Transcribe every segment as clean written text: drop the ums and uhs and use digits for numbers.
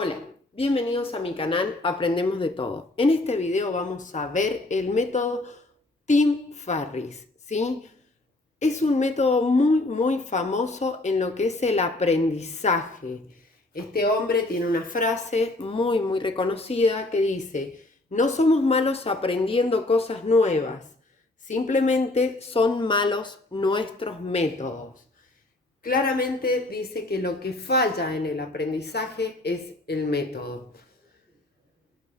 Hola, bienvenidos a mi canal Aprendemos de Todo. En este video vamos a ver el método Tim Ferriss, ¿sí? Es un método muy famoso en lo que es el aprendizaje. Este hombre tiene una frase muy reconocida que dice: no somos malos aprendiendo cosas nuevas, simplemente son malos nuestros métodos. Claramente dice que lo que falla en el aprendizaje es el método.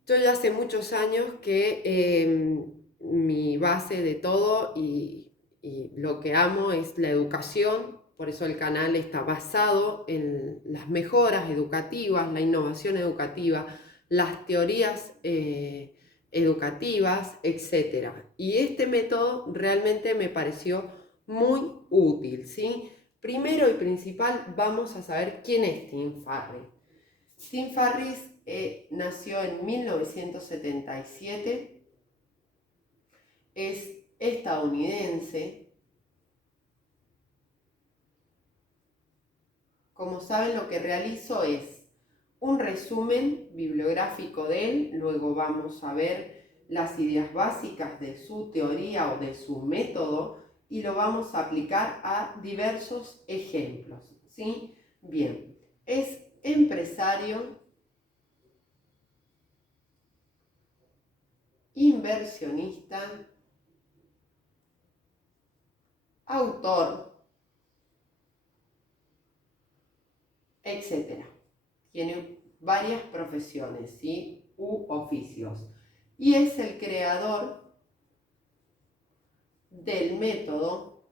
Yo ya hace muchos años que mi base de todo y lo que amo es la educación. Por eso el canal está basado en las mejoras educativas, la innovación educativa, las teorías educativas, etc. Y este método realmente me pareció muy útil, ¿sí? Primero y principal, vamos a saber quién es Tim Ferriss. Tim Ferriss nació en 1977, es estadounidense. Como saben, lo que realizo es un resumen bibliográfico de él, luego vamos a ver las ideas básicas de su teoría o de su método y lo vamos a aplicar a diversos ejemplos, ¿sí? Bien, es empresario, inversionista, autor, etcétera. Tiene varias profesiones, ¿sí? U oficios. Y es el creador del método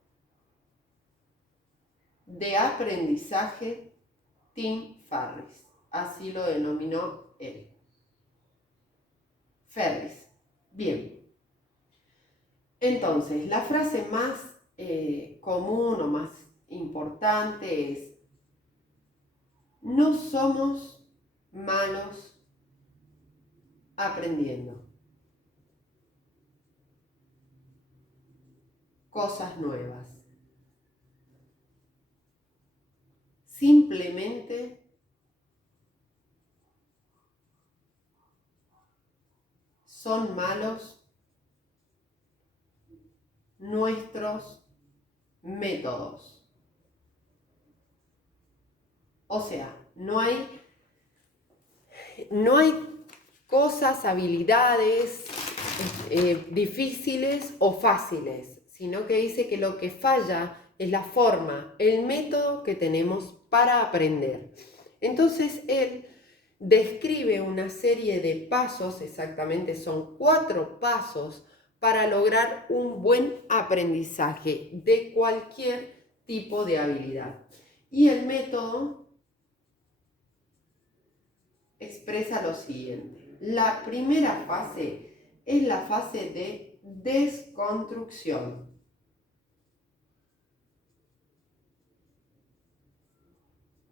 de aprendizaje Tim Ferriss. Así lo denominó él. Ferriss. Bien. Entonces, la frase más común o más importante es: no somos malos aprendiendo cosas nuevas. Simplemente son malos nuestros métodos. O sea, no hay cosas, habilidades difíciles o fáciles, sino que dice que lo que falla es la forma, el método que tenemos para aprender. Entonces él describe una serie de pasos, exactamente son 4 pasos, para lograr un buen aprendizaje de cualquier tipo de habilidad. Y el método expresa lo siguiente. La primera fase es la fase de desconstrucción.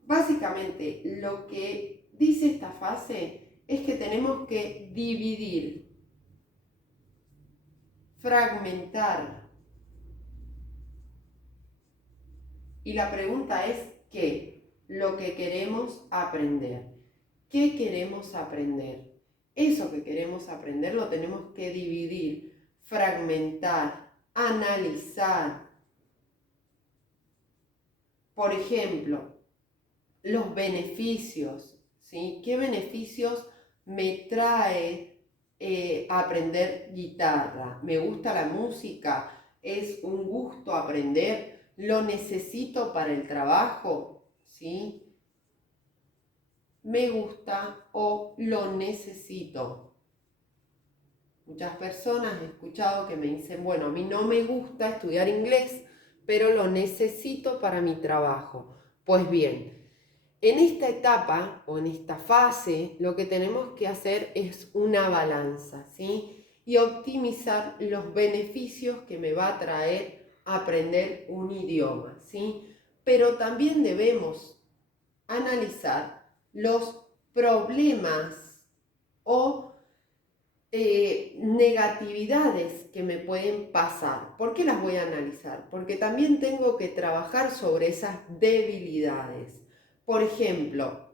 Básicamente, lo que dice esta fase es que tenemos que dividir, fragmentar. Y la pregunta es ¿qué? Lo que queremos aprender. ¿Qué queremos aprender? Eso que queremos aprender lo tenemos que dividir, fragmentar, analizar. Por ejemplo, los beneficios, ¿sí? ¿Qué beneficios me trae aprender guitarra? ¿Me gusta la música? ¿Es un gusto aprender? ¿Lo necesito para el trabajo? ¿Sí? ¿Me gusta o lo necesito? Muchas personas he escuchado que me dicen: bueno, a mí no me gusta estudiar inglés, pero lo necesito para mi trabajo. Pues bien, en esta etapa o en esta fase lo que tenemos que hacer es una balanza, ¿sí? Y optimizar los beneficios que me va a traer aprender un idioma, ¿sí? Pero también debemos analizar los problemas o negatividades que me pueden pasar. ¿Por qué las voy a analizar? Porque también tengo que trabajar sobre esas debilidades. Por ejemplo,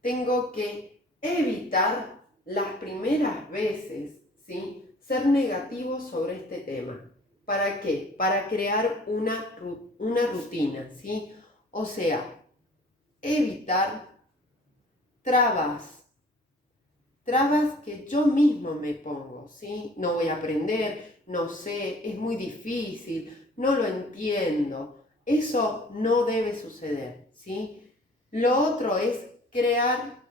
tengo que evitar las primeras veces, ¿sí?, ser negativo sobre este tema. ¿Para qué? Para crear una rutina, ¿sí? O sea, evitar trabas que yo mismo me pongo, ¿sí? No voy a aprender, no sé, es muy difícil, no lo entiendo. Eso no debe suceder, ¿sí? Lo otro es crear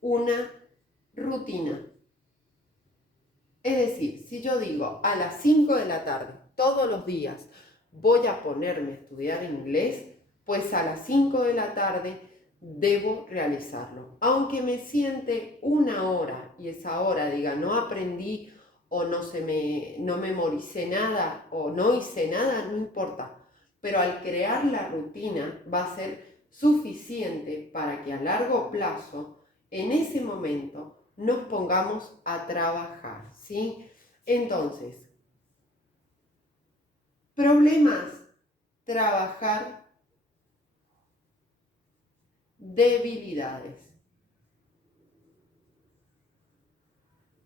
una rutina. Es decir, si yo digo a las 5 de la tarde, todos los días, voy a ponerme a estudiar inglés, pues a las 5 de la tarde debo realizarlo. Aunque me siente una hora y esa hora diga no aprendí o no memoricé nada o no hice nada, no importa. Pero al crear la rutina va a ser suficiente para que a largo plazo, en ese momento, nos pongamos a trabajar, ¿sí? Entonces, problemas, trabajar, debilidades.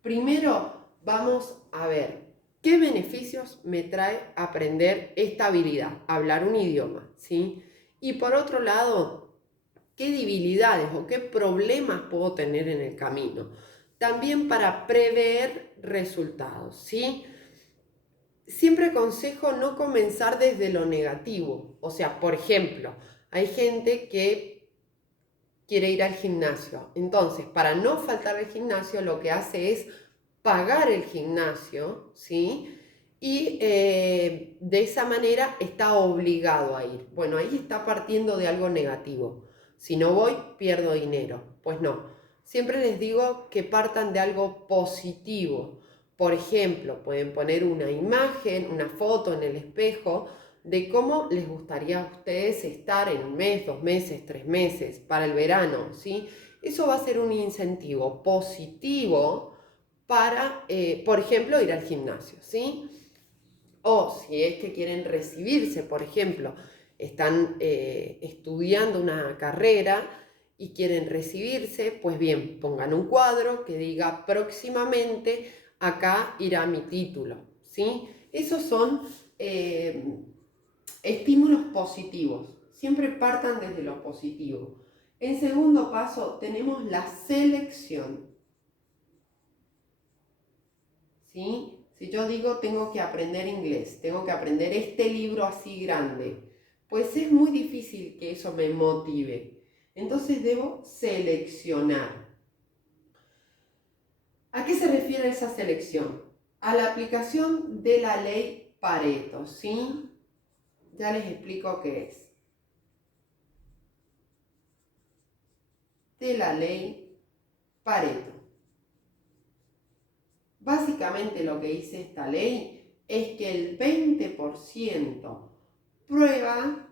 Primero vamos a ver qué beneficios me trae aprender esta habilidad, hablar un idioma, ¿sí? Y por otro lado, qué debilidades o qué problemas puedo tener en el camino. También para prever resultados, ¿sí? Siempre aconsejo no comenzar desde lo negativo. O sea, por ejemplo, hay gente que quiere ir al gimnasio. Entonces, para no faltar al gimnasio, lo que hace es pagar el gimnasio, ¿sí? Y de esa manera está obligado a ir. Bueno, ahí está partiendo de algo negativo. Si no voy, pierdo dinero. Pues no. Siempre les digo que partan de algo positivo. Por ejemplo, pueden poner una imagen, una foto en el espejo de cómo les gustaría a ustedes estar en un mes, 2 meses, 3 meses, para el verano, ¿sí? Eso va a ser un incentivo positivo para, por ejemplo, ir al gimnasio, ¿sí? O si es que quieren recibirse, por ejemplo, están estudiando una carrera y quieren recibirse, pues bien, pongan un cuadro que diga próximamente acá irá mi título, ¿sí? Esos son estímulos positivos. Siempre partan desde lo positivo. En segundo paso tenemos la selección, ¿sí? Si yo digo tengo que aprender inglés, tengo que aprender este libro así grande, pues es muy difícil que eso me motive. Entonces debo seleccionar. ¿A qué se refiere esa selección? A la aplicación de la ley Pareto, ¿sí? Ya les explico qué es. De la ley Pareto. Básicamente lo que dice esta ley es que el 20% prueba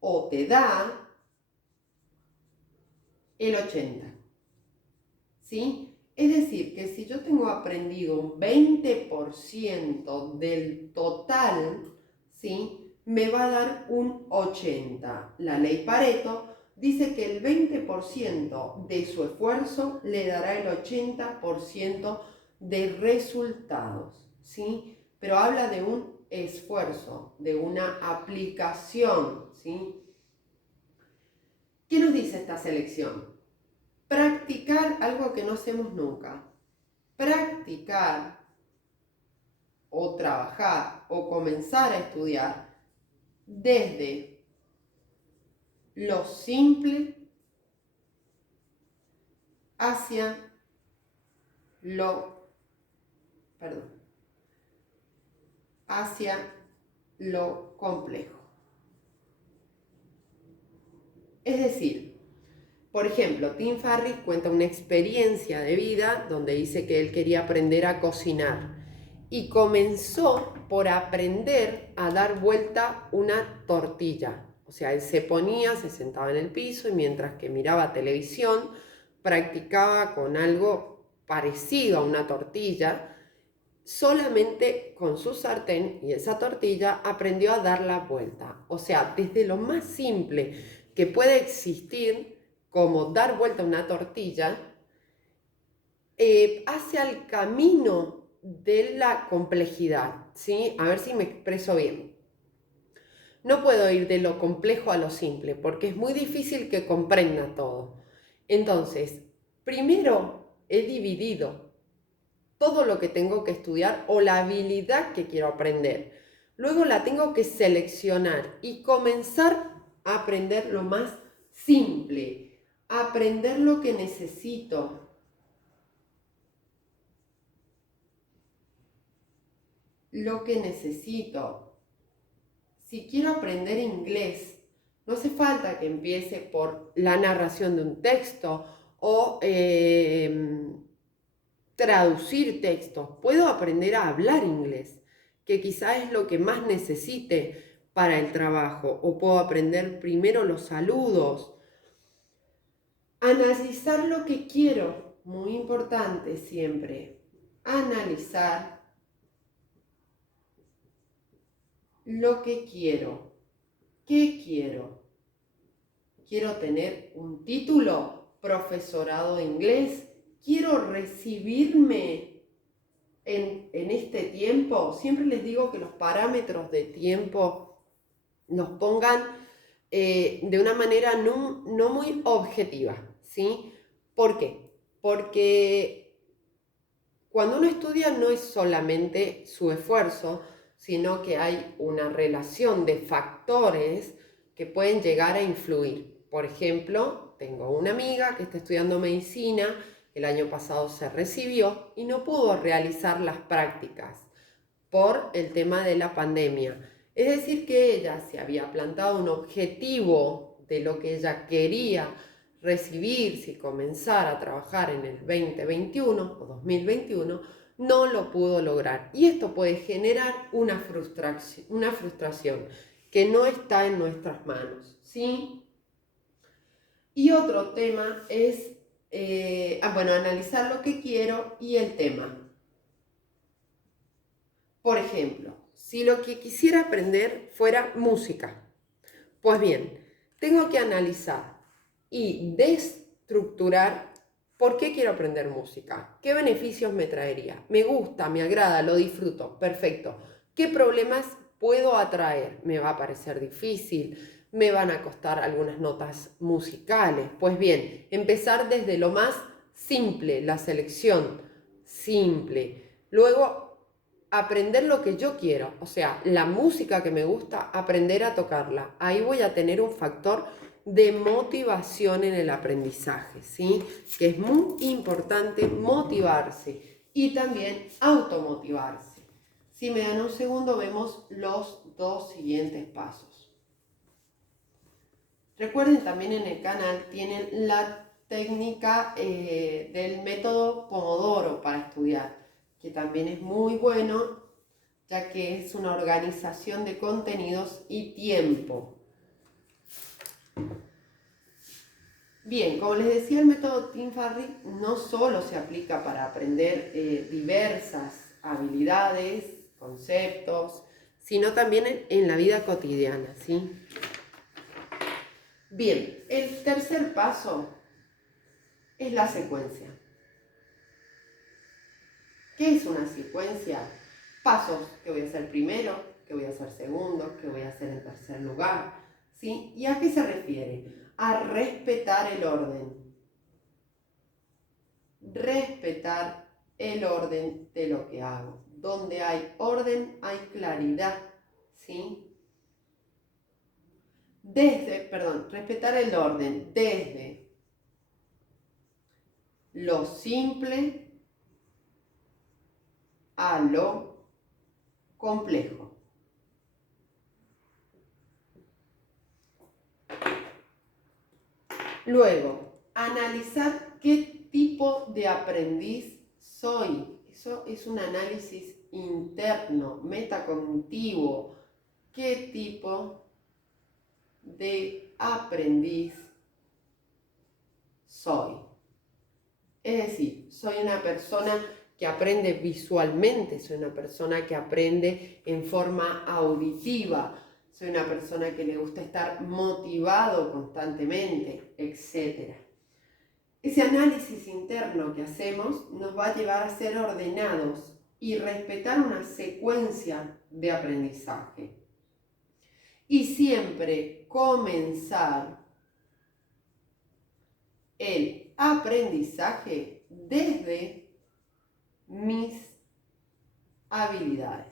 o te da el 80%. ¿Sí? Es decir, que si yo tengo aprendido un 20% del total, ¿sí?, me va a dar un 80%. La ley Pareto dice que el 20% de su esfuerzo le dará el 80% de resultados, ¿sí? Pero habla de un esfuerzo, de una aplicación, ¿sí? ¿Qué nos dice esta selección? Practicar algo que no hacemos nunca. Practicar o trabajar o comenzar a estudiar desde lo simple hacia lo, hacia lo complejo. Es decir, por ejemplo, Tim Ferriss cuenta una experiencia de vida donde dice que él quería aprender a cocinar y comenzó por aprender a dar vuelta una tortilla. O sea, él se sentaba en el piso y mientras que miraba televisión, practicaba con algo parecido a una tortilla. Solamente con su sartén y esa tortilla aprendió a dar la vuelta. O sea, desde lo más simple. que puede existir como dar vuelta a una tortilla hacia el camino de la complejidad, ¿sí? A ver si me expreso bien. No puedo ir de lo complejo a lo simple, porque es muy difícil que comprenda todo. Entonces, primero he dividido todo lo que tengo que estudiar o la habilidad que quiero aprender. Luego la tengo que seleccionar y comenzar a aprender lo más simple, a aprender lo que necesito. Lo que necesito. Si quiero aprender inglés, no hace falta que empiece por la narración de un texto o traducir textos. Puedo aprender a hablar inglés, que quizá es lo que más necesite para el trabajo. O puedo aprender primero los saludos. Analizar lo que quiero, muy importante siempre. Analizar lo que quiero. ¿Qué quiero? ¿Quiero tener un título? Profesorado de inglés. ¿Quiero recibirme en este tiempo? Siempre les digo que los parámetros de tiempo los pongan de una manera no muy objetiva, ¿sí? ¿Por qué? Porque cuando uno estudia no es solamente su esfuerzo, sino que hay una relación de factores que pueden llegar a influir. Por ejemplo, tengo una amiga que está estudiando medicina, el año pasado se recibió y no pudo realizar las prácticas por el tema de la pandemia. Es decir, que ella se había plantado un objetivo de lo que ella quería recibirse y comenzar a trabajar en el 2021 o 2021, no lo pudo lograr. Y esto puede generar una frustración que no está en nuestras manos, ¿sí? Y otro tema es, analizar lo que quiero y el tema. Por ejemplo, si lo que quisiera aprender fuera música, pues bien, tengo que analizar y destructurar por qué quiero aprender música, qué beneficios me traería, me gusta, me agrada, lo disfruto, perfecto. ¿Qué problemas puedo atraer? Me va a parecer difícil, me van a costar algunas notas musicales. Pues bien, empezar desde lo más simple, la selección simple. Luego aprender lo que yo quiero, o sea, la música que me gusta, aprender a tocarla. Ahí voy a tener un factor de motivación en el aprendizaje, ¿sí? Que es muy importante motivarse y también automotivarse. Si me dan un segundo, vemos los dos siguientes pasos. Recuerden, también en el canal tienen la técnica del método Pomodoro para estudiar, que también es muy bueno, ya que es una organización de contenidos y tiempo. Bien, como les decía, el método Tim Ferriss no solo se aplica para aprender diversas habilidades, conceptos, sino también en la vida cotidiana, ¿sí? Bien, el tercer paso es la secuencia. ¿Qué es una secuencia? Pasos que voy a hacer primero, que voy a hacer segundo, que voy a hacer en tercer lugar, ¿sí? ¿Y a qué se refiere? A respetar el orden. Respetar el orden de lo que hago. Donde hay orden, hay claridad, ¿sí? Respetar el orden desde lo simple a lo complejo. Luego, analizar qué tipo de aprendiz soy. Eso es un análisis interno, metacognitivo. ¿Qué tipo de aprendiz soy? Es decir, soy una persona que aprende visualmente, soy una persona que aprende en forma auditiva, soy una persona que le gusta estar motivado constantemente, etc. Ese análisis interno que hacemos nos va a llevar a ser ordenados y respetar una secuencia de aprendizaje. Y siempre comenzar el aprendizaje desde mis habilidades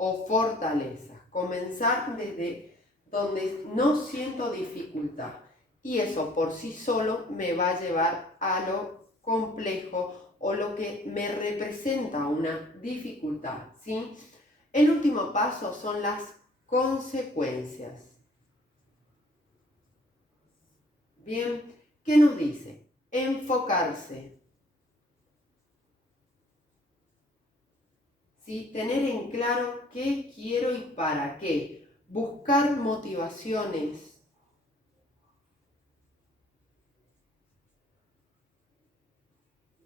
o fortalezas. Comenzar desde donde no siento dificultad. Y eso por sí solo me va a llevar a lo complejo o lo que me representa una dificultad, ¿sí? El último paso son las consecuencias. Bien, ¿qué nos dice? Enfocarse. ¿Sí? Tener en claro qué quiero y para qué. Buscar motivaciones.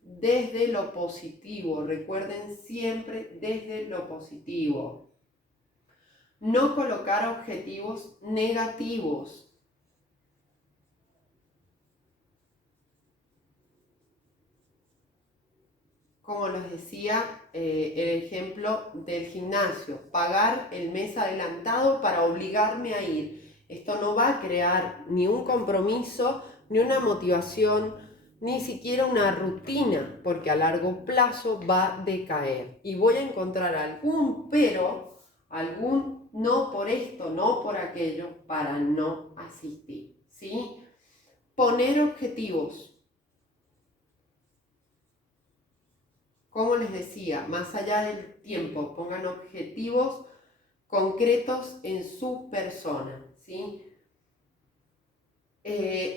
Desde lo positivo, recuerden siempre desde lo positivo. No colocar objetivos negativos. Como les decía, el ejemplo del gimnasio, pagar el mes adelantado para obligarme a ir. Esto no va a crear ni un compromiso, ni una motivación, ni siquiera una rutina, porque a largo plazo va a decaer. Y voy a encontrar algún pero, algún no por esto, no por aquello, para no asistir, ¿sí? Poner objetivos. Como les decía, más allá del tiempo, pongan objetivos concretos en su persona, ¿sí?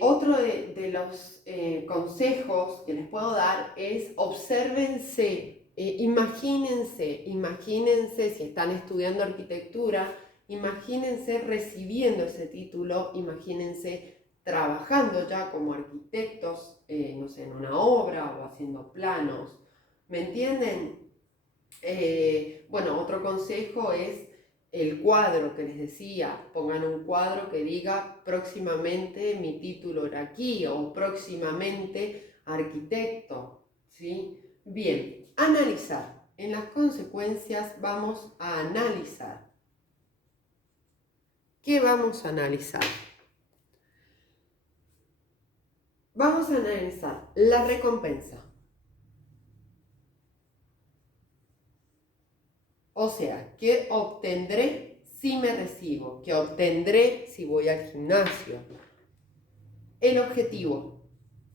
Otro de los consejos que les puedo dar es obsérvense, imagínense si están estudiando arquitectura, imagínense recibiendo ese título, imagínense trabajando ya como arquitectos, no sé, en una obra o haciendo planos. ¿Me entienden? Bueno, otro consejo es el cuadro que les decía. Pongan un cuadro que diga próximamente mi título era aquí o próximamente arquitecto, ¿sí? Bien, analizar. En las consecuencias vamos a analizar. ¿Qué vamos a analizar? Vamos a analizar la recompensa. O sea, ¿qué obtendré si me recibo? ¿Qué obtendré si voy al gimnasio? El objetivo,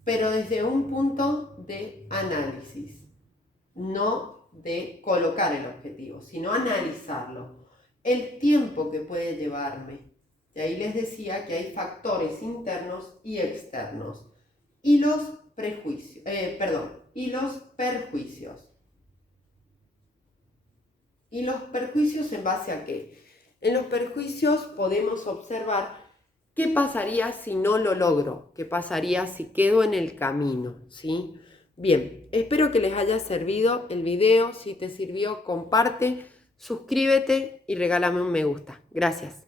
pero desde un punto de análisis, no de colocar el objetivo, sino analizarlo. El tiempo que puede llevarme. Y ahí les decía que hay factores internos y externos. Y los perjuicios. ¿Y los perjuicios en base a qué? En los perjuicios podemos observar qué pasaría si no lo logro, qué pasaría si quedo en el camino, ¿sí? Bien, espero que les haya servido el video. Si te sirvió, comparte, suscríbete y regálame un me gusta. Gracias.